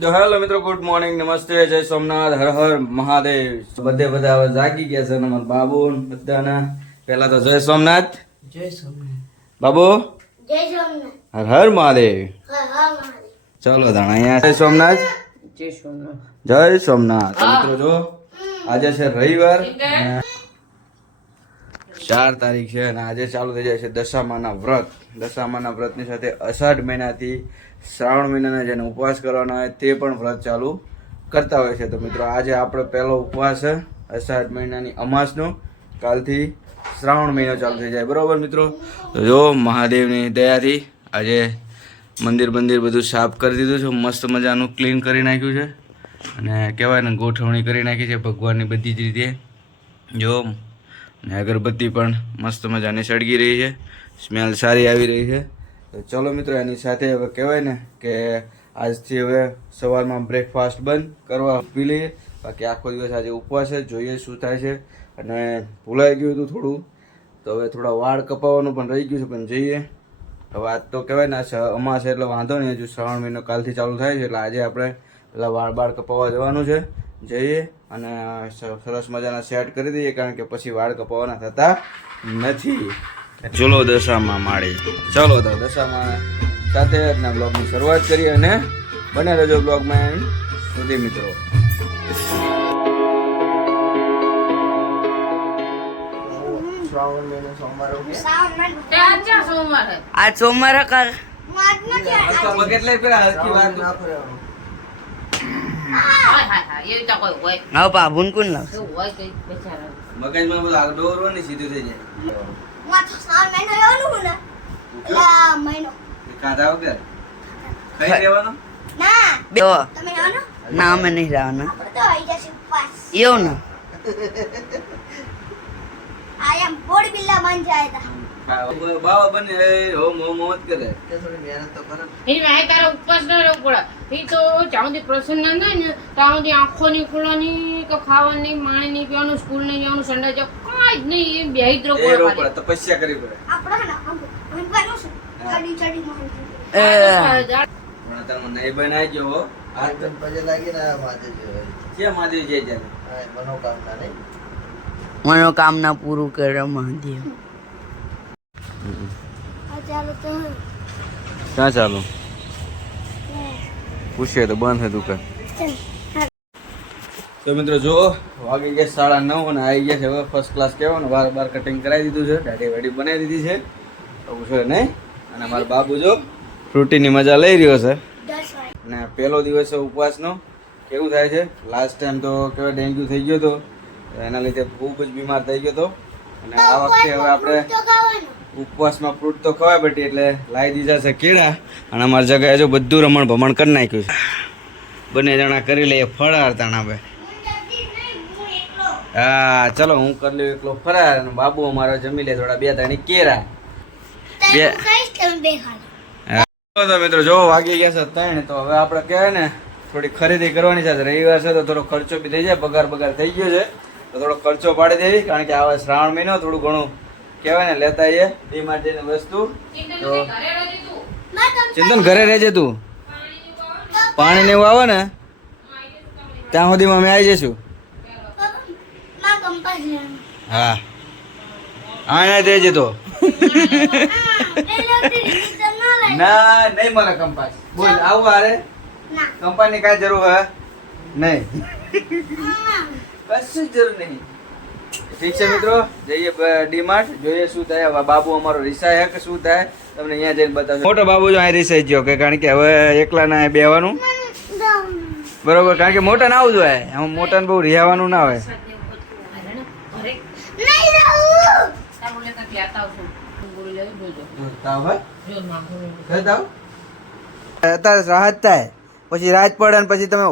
જો હેલો મિત્રો good morning નમસ્તે જય સોમનાથ હર હર મહાદેવ. બધે બધા હવે જાગી ગયા છે અમારા બાબુ બધાના. પહેલા તો જય સોમનાથ. જય સોમનાથ. બાબુ? જય સોમનાથ. હર હર મહાદેવ. હર હર ચલો દાણા અહીંયા. જય સોમનાથ. જય સોમનાથ. જય સોમનાથ. મિત્રો જો આજે છે રવિવાર. ચાર તારીખ છે અને આજે ચાલુ થઈ જાય છે દશામાના વ્રત. દશામાના વ્રતની સાથે અષાઢ મહિનાથી શ્રાવણ મહિનાના જેને ઉપવાસ કરવાના હોય તે પણ વ્રત ચાલુ કરતા હોય છે. તો મિત્રો, આજે આપણો પહેલો ઉપવાસ છે અષાઢ મહિનાની અમાસનો. કાલથી શ્રાવણ મહિનો ચાલુ થઈ જાય. બરાબર મિત્રો? જો મહાદેવની દયાથી આજે મંદિર મંદિર બધું સાફ કરી દીધું છે. મસ્ત મજાનું ક્લીન કરી નાખ્યું છે. અને કહેવાય ને ગોઠવણી કરી નાખી છે ભગવાનની બધી જ રીતે. જો ને અગરબત્તી પણ મસ્ત મજાની સળગી રહી છે. સ્મેલ સારી આવી રહી છે. તો ચલો મિત્રો, એની સાથે હવે કહેવાય ને કે આજથી હવે સવારમાં બ્રેકફાસ્ટ બંધ કરવા પી લઈએ. બાકી આખો દિવસ આજે ઉપવાસ છે, જોઈએ શું થાય છે. અને ભૂલાઈ ગયું હતું થોડું. તો હવે થોડા વાળ કપાવવાનું પણ રહી ગયું છે, પણ જઈએ. હવે આજ તો કહેવાય ને અમાસ એટલે વાંધો નહીં, હજુ શ્રાવણ મહિનો કાલથી ચાલુ થાય છે, એટલે આજે આપણે પેલા વાળ બાળ કપાવવા જવાનું છે. જઈએ અને સરસ મજાના સેટ કરી દઈએ કારણ કે પછી વાળ કપાવવાના થતા નથી. ચલો દશામાં માળી. ચલો તો દશામાં સાથે આજના બ્લોગની શરૂઆત કરીએ અને બને રહેજો બ્લોગમાં સુધી મિત્રો. સોમવાર આજ સોમવાર કર લઈ પેલા વાત. હા ને ને અમે નહીં રહેવાના એવું ને આ એમ બોડી બિલ્લા બન જાય તા બાવા બને. એ હોમ હોમ હોમ જ કરે. એની વાંહે તારે ઉપવાસ ન રહેવું પડે. એ તો જ્યાં સુધી પ્રસન્ન ના થાય ને ત્યાં સુધી આંખો નહીં ખોલવાની કે ખાવાની પાણી નહીં પીવાનું સ્કૂલ નહીં જવાનું સંડે જવાનું કાંઈ જ નહીં. એમ બેહી જ રહેવું પડે તપસ્યા કરવી પડે. આપણે એ. નહીં બનાવી ગયો મનોકામના પૂરું કરે મહાદેવ ક્યાં ચાલુ? પૂછીએ તો બંધ છે દુકાન. તો મિત્રો જો વાગી ગયા સાડા નવ અને આવી ગયા છે હવે ફર્સ્ટ ક્લાસ કહેવાનું વાર બાર કટિંગ કરાવી દીધું છે દાઢી વાઢી બનાવી દીધી છે. તો છે નહીં અને મારા બાબુ જો ફ્રૂટીની મજા લઈ રહ્યો છે. અને પહેલો દિવસ છે ઉપવાસનો. કેવું થાય છે? લાસ્ટ ટાઈમ તો કેવાય ડેન્ગ્યુ થઈ ગયો હતો એના લીધે ખૂબ જ બીમાર થઈ ગયો હતો અને આ વખતે હવે આપણે ઉપવાસમાં ફ્રૂટ તો ખવાય બટી એટલે લાવી દીધા છે કેળા. અને અમારી જગ્યાએ જો બધું રમણ ભમણ કરી નાખ્યું છે. બંને જણા કરી લઈએ ફરાર તાણા બે હા ચલો હું કરી લઉં એકલો ફરાર અને બાબુ અમારો જમી લે થોડા બે ત્રણ કેરા બે તો મિત્રો જો વાગી ગયા છે ત્રણ તો હવે આપણે કહેવાય ને થોડી ખરીદી કરવાની છે. રવિવાર છે તો થોડો ખર્ચો બી થઈ જાય પગાર પગાર થઈ ગયો છે. તો થોડો ખર્ચો પાડી દેવી કારણ કે આવા શ્રાવણ મહિનો થોડું ઘણું કહેવાય ને લેતા આવીએ ડીમાર્ટ જઈને વસ્તુ. તો ચિંતન ઘરે રહેજે તું. પાણી ને? એવું આવે ને ત્યાં સુધીમાં અમે આવી જઈશું. હા. અહીંયા દેજે તો. ના નહીં મને કંપાસ. બોલ આવું ના. કંપાસની કાંઈ જરૂર હે? નહીં. કશું જરૂર નહીં. ઠીક છે મિત્રો? જઈએ ડીમાર્ટ જોઈએ શું થાય. બાબુ અમારો રિસાય હક શું થાય? તમને અહીંયા જઈને બતાવજો. મોટો બાબુ જો અહીં રિસાઈ ગયો કે કારણ કે હવે એકલા ના બેવાનું બરોબર કારણ કે મોટા ના આવવું જોઈએ આમ મોટા બહુ રિહાવાનું ના હોય. અત્યારે રાહત થાય. પછી રાત પડે ને પછી તમે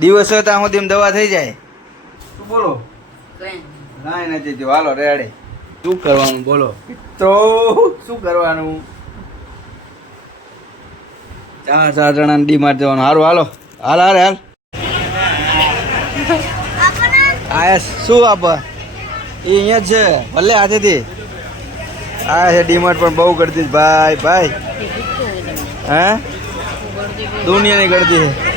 દિવસ ત્યાં સુધી દવા થઈ જાય. શું બોલો. ના નથી થયું. હાલો રેડે. શું કરવાનું બોલો. તો શું કરવાનું? ચાર ચાર જણા ડી માર્ટ જવાનું. હારું હાલો. હાલ હાલ હાલ. આયસ શું આપ? એ અહીંયા જ છે. ભલે હાથેથી. આ છે ડીમાર્ટ પણ બહુ કરતી ભાઈ ભાઈ. હે? દુનિયાની ગળતી છે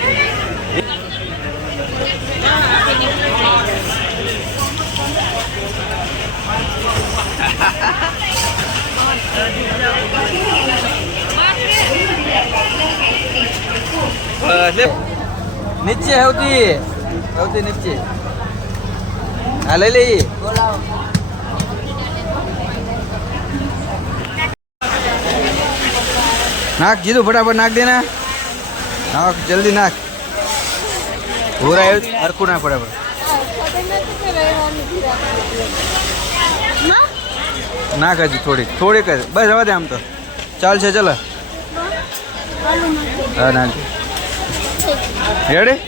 બસ લે. નીચે સૌથી સૌથી નીચે. હા, લઈ લઈએ. નાખ જીધું ફટાફટ નાખ દે નાખ, જલ્દી નાખ. ભૂરા આવ્યું હરખું નાખ ફટાફટ. નાખ હજી થોડીક થોડીક જ. બસ રવા દે આમ તો. ચાલશે, ચાલો. હા નાખ રેડી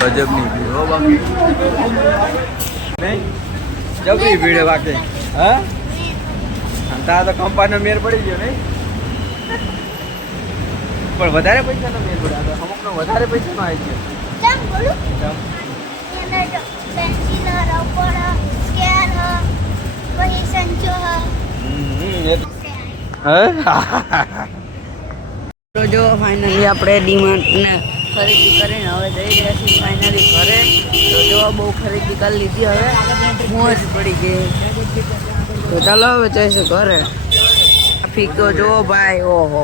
ગજબની ભીડ બાકી. જબરી ભીડ બાકી હા? અને તો કંપાનો મેર પડી ગયો નહીં? પણ વધારે પૈસાનો મેર પડ્યો. તો અમુકનો વધારે પૈસાનો આવી ગયો. હ? જો ફાઇનલી આપણે ડીમાર્ટ ને ખરીદી કરીને હવે જઈ રહ્યા છીએ ફાઇનલી ઘરે. તો જો બહુ ખરીદી કરી લીધી હવે. મોજ પડી ગઈ. તો ચાલો હવે જઈશું ઘરે. ટ્રાફિક તો જો ભાઈ ઓહો.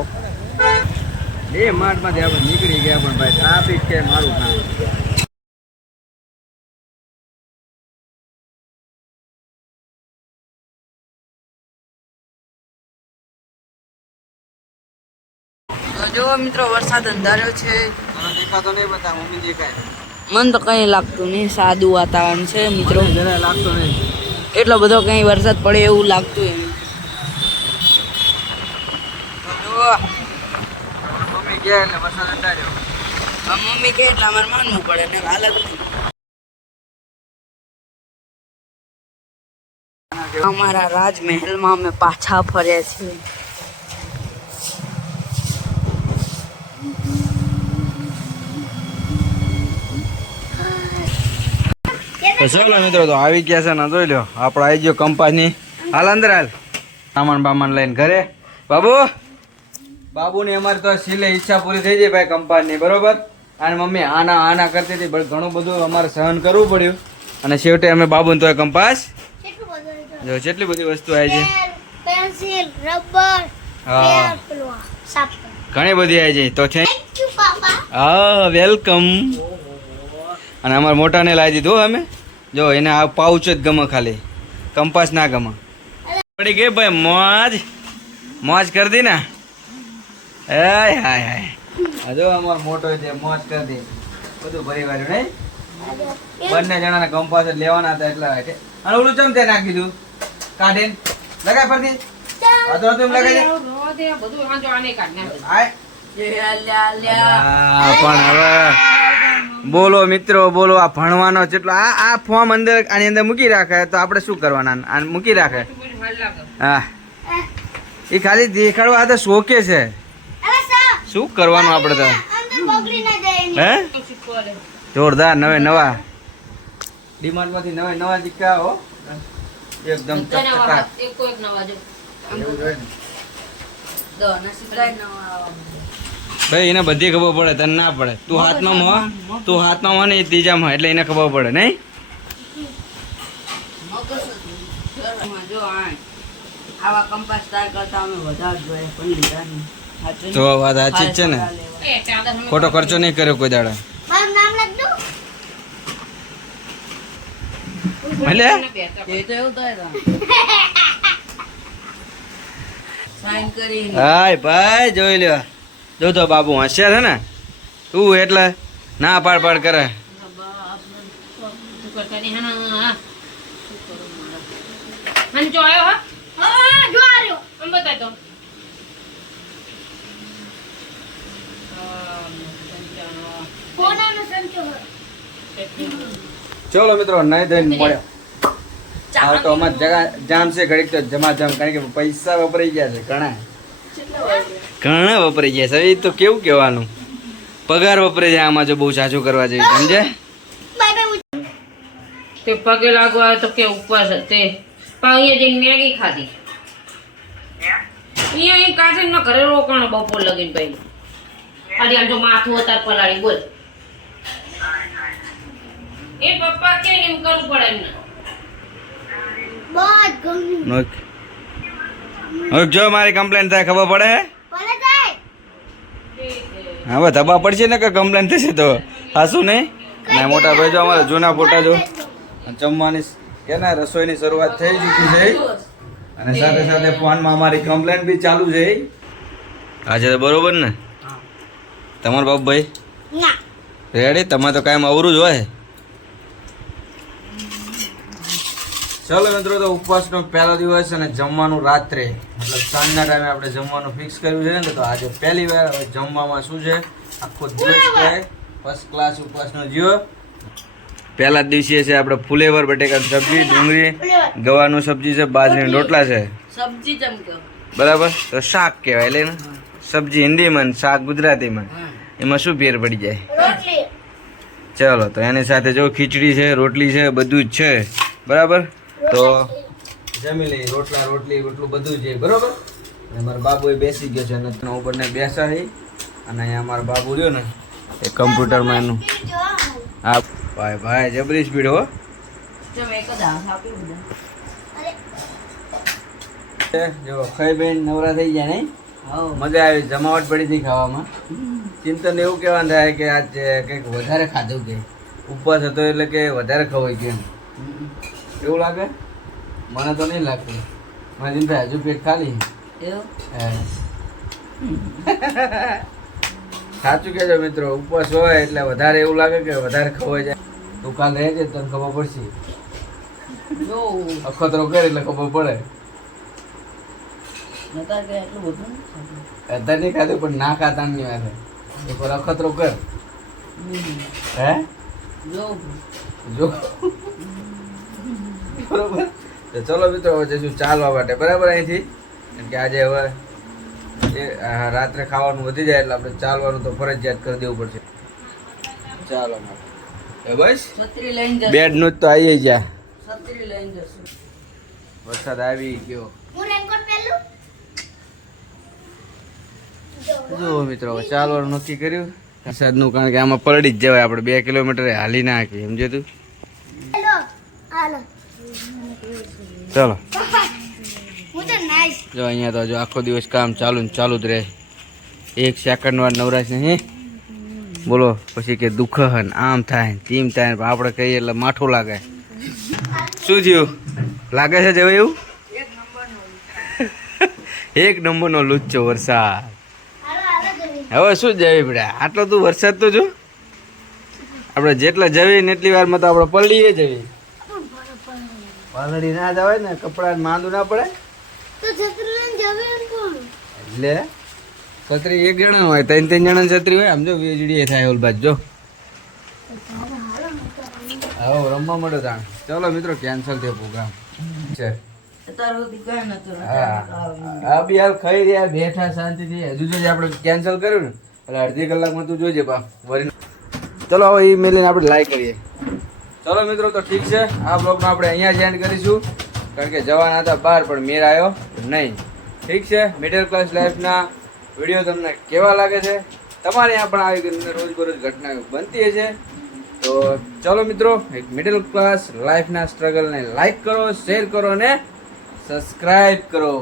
એ માર્ટમાંથી આપણે નીકળી ગયા પણ ભાઈ ટ્રાફિક કે મારું કામ. જો મિત્રો વરસાદ અંધાર્યો છે. દેખાતો નહીં બતા મમ્મી દેખાય. મન તો કંઈ લાગતું નહીં સાદું વાતાવરણ છે મિત્રો. જરા લાગતો નહીં. એટલો બધો કંઈ વરસાદ પડે એવું લાગતું એમ. મમ્મી ગયા એટલે વરસાદ અંધાર્યો. મમ્મી કે એટલે અમારે માનવું પડે ને નહીં. અમારા રાજમહેલમાં અમે પાછા ફર્યા છીએ. તો ચાલો મિત્રો તો આવી ગયા છે ને જોઈ લો આપણે આવી ગયો કંપાસની હાલ અંદર હાલ. સામાન બામાન લઈને ઘરે. બાબુ? બાબુની અમારી તો સિલે ઈચ્છા પૂરી થઈ જાય ભાઈ કંપાસની બરોબર? અને મમ્મી આના આના કરતી હતી પણ ઘણું બધું અમારે સહન કરવું પડ્યું. અને છેવટે અમે બાબુને તો કંપાસ. જો કેટલી બધી વસ્તુ આવી છે. પેન્સિલ રબર હા. ઘણી બધી આવી છે. તો થેન્ક યુ પાપા હા વેલકમ અને અમારા મોટાને લાવી દીધું અમે. જો એને આ પાઉચ જ ગમે ખાલી. કંપાસ ના ગમે. પડી ગઈ ભાઈ મોજ. મોજ કરી દી ને. હાય હાય હાય. આ જો અમારો મોટો છે મોજ કરી દે. બધું ભરી વાળ્યું નહીં? બંને જણાને કંપાસ જ લેવાના હતા એટલા માટે. અને ઓલું ચમ તે નાખી દીધું? કાઢીને લગાય ફરતી આ તો હતું બધું આને કાઢ નાખે. પણ હવે બોલો મિત્રો બોલો આ ભણવાનો જેટલો આ આ ફોર્મ અંદર આની અંદર મૂકી રાખે તો આપણે શું કરવાના આ મૂકી રાખે. હા એ ખાલી દેખાડવા આ તો શોકે છે શું કરવાનું આપણે તો અંદર બગડી ના જાય એની. હે. જોરદાર નવે નવા ડીમાર્ટમાંથી નવે નવા સિક્કા હો એકદમ ચકચકાટ. એકો એક નવા જો. ભાઈ એને બધી ખબર પડે તને ના પડે. તું હાથમાં મો તું હાથમાં મો ને એ ત્રીજામાં એટલે એને ખબર પડે નહીં? મગજ હતું. ઘરમાં જો આ આવા કંપાસ તાર કરતા અમે વધારે જોઈએ પણ લીધા નહીં સાચું તો વાત સાચી જ છે ને ખોટો ખર્ચો નહીં કર્યો કોઈ દાડા કરી હાય ભાઈ જોઈ લ્યો. જો તો બાબુ હોશિયાર છે ને? તું એટલે ના પાડ પાડ કરે. હા, હા, હા. હા? હા હ. ચલો મિત્રો નહીં થઈને મળ્યો. હા તો અમારે જગા જામ છે ઘડીક તો જમા જામ કારણ કે પૈસા વપરાઈ ગયા છે ઘણા. ઘણા વપરાઈ ગયા છે એ તો કેવું કહેવાનું? પગાર વપરાઈ જાય આમાં જો બહુ સાચું કરવા જઈએ સમજે તે પગે લાગુ આવે તો કે ઉપવાસ તે પણ અહીંયા જઈને મેગી ખાધી. અહીંયા અહીં કાશીના ઘરે રોકાણો બપોર લગીને ભાઈ. આજે આમ જો માથું અતાર પલાળી બોલ. એ પપ્પા કે એમ કરવું પડે એમને. બહુ ગમ્યું. હવે જો મારી કમ્પ્લેન થાય ખબર પડે? જાય હવે ધબા પડશે ને કે કમ્પ્લેન થશે તો? હાસું નહીં? અને મોટા ભાઈ જો અમારા જૂના ફોટા જો. જમવાની કે ના રસોઈની શરૂઆત થઈ ચૂકી છે. અને સાથે સાથે ફોનમાં અમારી કમ્પ્લેન બી ચાલુ છે. આજે તો બરોબર ને? તમારો બાપ ભાઈ? રેડી તમે તો કાયમ અવરું જ હોય. ચલો મિત્રો તો ઉપવાસનો પહેલો દિવસ અને જમવાનું રાત્રે. મતલબ સાંજના ટાઈમે આપણે જમવાનું ફિક્સ કર્યું છે ને તો આજે પહેલી વાર હવે જમવામાં શું છે? આખો દિવસ ફર્સ્ટ ક્લાસ ઉપવાસનો જીવો. પહેલા જ દિવસે છે આપણે ફુલેવર બટેકાની સબ્જી ડુંગળી ગવાનું સબ્જી છે બાજરીના રોટલા છે. સબ્જી બરાબર? તો શાક કહેવાય એટલે ને. સબ્જી હિન્દીમાં ને શાક ગુજરાતીમાં. એમાં શું ફેર પડી જાય? રોટલી. ચલો તો એની સાથે જો ખીચડી છે રોટલી છે બધું જ છે. બરાબર? તો જમી લઈ રોટલા રોટલી એટલું બધું છે બરોબર? અને મારા બાબુ એ બેસી ગયો છે અને ઉપરને ઉપર ને બેસા છે. અને અહીંયા અમારો બાબુ રહ્યો ને એ કમ્પ્યુટરમાં એનું. હા ભાઈ ભાઈ જબરી સ્પીડ હો. જ ખાઈ બેન નવરા થઈ ગયા નહીં? મજા આવી જમાવટ પડી હતી ખાવામાં. ચિંતન એવું કહેવાનું થાય કે આજ કંઈક વધારે ખાધું કે. ઉપવાસ હતો એટલે કે વધારે ખવાઈ ગયું એવું લાગે? મને તો નહીં લાગતું. ચિંતા હજુ પેટ ખાલી સાચું. સાચું કહેજો મિત્રો ઉપવાસ હોય એટલે વધારે એવું લાગે કે વધારે ખવાય જાય. તું કાલ રહેજે તને ખબર પડશે. જો અખતરો કરે એટલે ખબર પડે. કે. અત્યારે નહીં ખાધું પણ ના ખાતા નહીં વાત એક વાર અખતરો કર. હે? જો. જો. બરોબર? તો ચલો મિત્રો હવે જઈશું ચાલવા માટે. બરાબર અહીંથી? કેમ કે આજે હવે એ રાત્રે ખાવાનું વધી જાય એટલે આપણે ચાલવાનું તો ફરજિયાત કરી દેવું પડશે. ચાલો બસ? છત્રી લઈને જશું. બેડનું જ તો આવી ગયા. વરસાદ આવી ગયો. હું જો મિત્રો હવે ચાલવાનું નક્કી કર્યું. વરસાદનું કારણ કે આમાં પલડી જ જવાય આપણે બે કિલોમીટર હાલી નાખીએ સમજ્યું સમજે તું ચલો. જો અહીંયા તો જો આખો દિવસ કામ ચાલુ ને ચાલુ જ રહે. એક સેકન્ડ વાર નવરાશ નહીં બોલો પછી કે દુઃખ હન આમ થાય ને તેમ થાય ને આપણે કહીએ એટલે માઠું લાગે. શું થયું? લાગે છે જવે એવું? એક નંબરનો લુચ્ચો વરસાદ. હવે શું જવી પડે આટલો તું વરસાદ તો જો. આપણે જેટલા જવી ને એટલી વારમાં તો આપણે પલળીએ જવી પલળી ના જવાય ને કપડા માંદું ના પડે. તો છત્રી લઈને જવી એમ કોણ? એટલે છત્રી એક જણા હોય ત્રણ ત્રણ જણા છત્રી હોય આમ જો વીજળી થાય ઓલ બાજુ જો. આવો રમવા મળ્યો તાણ. ચલો મિત્રો કેન્સલ થયો પ્રોગ્રામ છે. હા. આ બી હાલ ખાઈ રહ્યા બેઠા શાંતિથી. હજુ જો આપણે કેન્સલ કર્યું ને એટલે અડધી કલાકમાં તું જોજે બા. વરી ચલો હવે એ મેલીને આપણે લાઈક કરીએ. ચલો મિત્રો, તો ઠીક છે. આ બ્લોગમાં આપણે અહીંયા જ એન્ડ કરીશું. કારણ કે જવાના હતા બહાર, પણ મેર આવ્યો નહીં. ઠીક છે? મિડલ ક્લાસ લાઈફના વીડિયો તમને કેવા લાગે છે? તમારે અહીંયા પણ આવી રોજબરોજ ઘટનાઓ બનતી હશે તો ચલો મિત્રો, એક મિડલ ક્લાસ લાઈફના સ્ટ્રગલને લાઈક કરો શેર કરો અને સબસ્ક્રાઈબ કરો.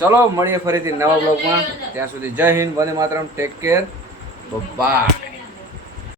ચલો, મળીએ ફરીથી નવા બ્લોગમાં ત્યાં સુધી જય Hind, Vande Mataram. Take care bye